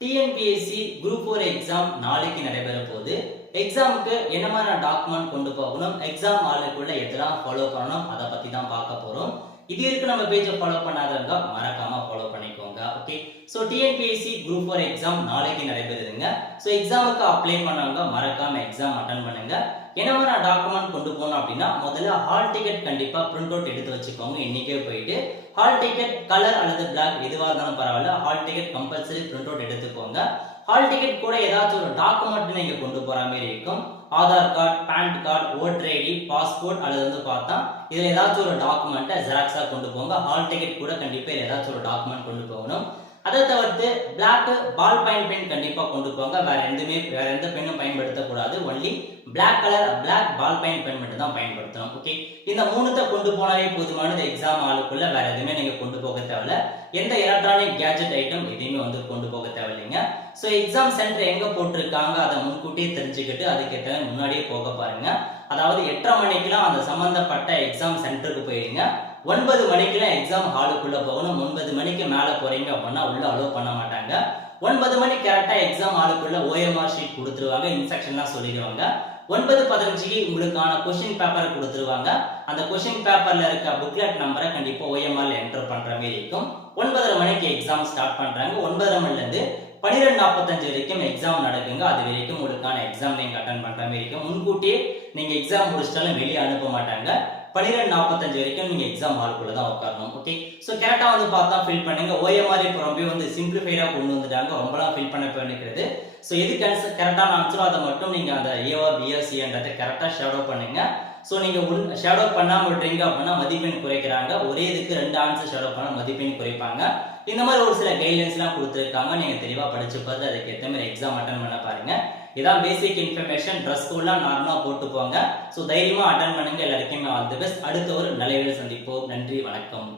TNPSC group 4 exam நாளைக்கு நடைபெற போகுது. எக்ஸாமுக்கு என்ன மாதிரி டாக்குமெண்ட் கொண்டு போகணும், எக்ஸாம் ஹாலுக்குள்ள எதெல்லாம் ஃபாலோ பண்ணணும், அதை பத்தி தான் பார்க்க போறோம். இது வரைக்கும் நம்ம பேஜை ஃபாலோ பண்ணாதவங்க மறக்காம ஃபாலோ பண்ணிக்கோங்க. Okay, so TNPSC group 4 exam நாளைக்கு நடைபெறுதுங்க. ஸோ எக்ஸாமுக்கு அப்ளை பண்ணவங்க மறக்காம எக்ஸாம் அட்டன் பண்ணுங்க. என்ன மாதிரி டாக்குமெண்ட் கொண்டு போகணும் அப்படின்னா, முதல்ல ஹால் டிக்கெட் கண்டிப்பா பிரிண்ட் அவுட் எடுத்து வச்சுக்கோங்க. இன்னைக்கே போயிட்டு ஹால் டிக்கெட் கலர் அல்லது பிளாக் எதுவாக இருந்தாலும் பரவாயில்ல, hall ticket compulsory print out எடுத்துக்கோங்க. ஹால் டிக்கெட் கூட ஏதாச்சும் ஒரு டாக்குமெண்ட் நீங்க கொண்டு போற மாதிரி இருக்கும். Aadhaar card, PAN card, voter ID, passport அல்லது பார்த்தா இதுல ஏதாச்சும் ஒரு டாக்குமெண்ட்டை ஜெராக்ஸா கொண்டு போங்க. ஹால் டிக்கெட் கூட கண்டிப்பா ஏதாச்சும் ஒரு டாக்குமெண்ட் கொண்டு போகணும். அதை தவிர்த்து பிளாக் பால் பாயிண்ட் பென் கண்டிப்பா கொண்டு போங்க. வேற எந்த பெண்ணும் பயன்படுத்தக்கூடாது. Only black colour black ball point pen மட்டும் தான் பயன்படுத்தணும். ஓகே, இந்த மூணுத்தை கொண்டு போனாலே போதுமானது. எக்ஸாம் ஆளுக்குள்ள வேற எதுவுமே நீங்க கொண்டு போக தேவையில்ல. எந்த எலக்ட்ரானிக் கேஜெட் ஐட்டம் எதையுமே கொண்டு போக தேவையில்லைங்க. ஸோ எக்ஸாம் சென்டர் எங்க போட்டிருக்காங்க அதை முன்கூட்டியே தெரிஞ்சுக்கிட்டு அதுக்கேற்ற முன்னாடியே போக பாருங்க. அதாவது 8:30 மணிக்கெல்லாம் அந்த சம்பந்தப்பட்ட எக்ஸாம் சென்டருக்கு போயிடுங்க. 9 மணிக்கெல்லாம் எக்ஸாம் ஹாலுக்குள்ள போகணும். 9 மணிக்கு மேல போறீங்க அப்படின்னா உள்ள அலோவ் பண்ண மாட்டாங்க. 9 மணிக்கு கரெக்டா எக்ஸாம் ஹாலுக்குள்ள ஓஎம்ஆர் ஷீட் கொடுத்துருவாங்க, இன்ஸ்ட்ரக்ஷன்லாம் சொல்லிடுவாங்க. 9:15 உங்களுக்கான கொஸ்டின் பேப்பர் கொடுத்துருவாங்க. அந்த கொஸ்டின் பேப்பர்ல இருக்க புக்லெட் நம்பரை கண்டிப்பா ஓஎம்ஆர்ல என்டர் பண்ற மாதிரி இருக்கும். 9:30 மணிக்கு எக்ஸாம் ஸ்டார்ட் பண்றாங்க. 9:30 மணில இருந்து 12:45 வரைக்கும் எக்ஸாம் நடக்குங்க. அது வரைக்கும் உங்களுக்கான எக்ஸாம் நீங்க அட்டன் பண்ற மாதிரி இருக்கும். முன்கூட்டியே நீங்க எக்ஸாம் முடிச்சிட்டாலும் வெளியே அனுப்ப மாட்டாங்க. 12:45 வரைக்கும் நீங்க எக்ஸாம் ஹாலுக்குள்ள தான் உட்காரணும். ஓகே, சோ கரெக்டா பார்த்தா ஃபில் பண்ணுங்க. ஓஎம்ஆர் இப்போ ரொம்ப சிம்பிளிஃபைடா கொண்டு வந்துட்டாங்க. ரொம்பலாம் ஃபில் பண்ண பண்ணிக்கிறது. சோ எது கரெக்டான ஆன்சரோ அதை மட்டும் நீங்க அந்த ஏஆர் பிஎஸ்சின்றதை கரெக்டா ஷேடோ பண்ணுங்க. சோ நீங்க ஷேடோ பண்ணாம விட்டுறீங்க அப்படின்னா மதிப்பெண் குறைக்கிறாங்க. ஒரே இதுக்கு 2 ஆன்சர் ஷேடோ பண்ணா மதிப்பெண் குறைப்பாங்க. இந்த மாதிரி ஒரு சில கைட்லைன்ஸ் எல்லாம் கொடுத்துருக்காங்க. நீங்க தெளிவா படிச்சு பார்த்து அதுக்கு ஏற்ற மாதிரி எக்ஸாம் அட்டன் பண்ண பாருங்க. இதான் பேசிக் இன்ஃபர்மேஷன். ட்ரெஸ் கோட்லாம் நார்மலா போட்டு போங்க. ஸோ தைரியமா அட்டன் பண்ணுங்க. எல்லாருக்குமே ஆல் தி பெஸ்ட். அடுத்த ஒரு நல்ல வீடியோவில் சந்திப்போம். நன்றி, வணக்கம்.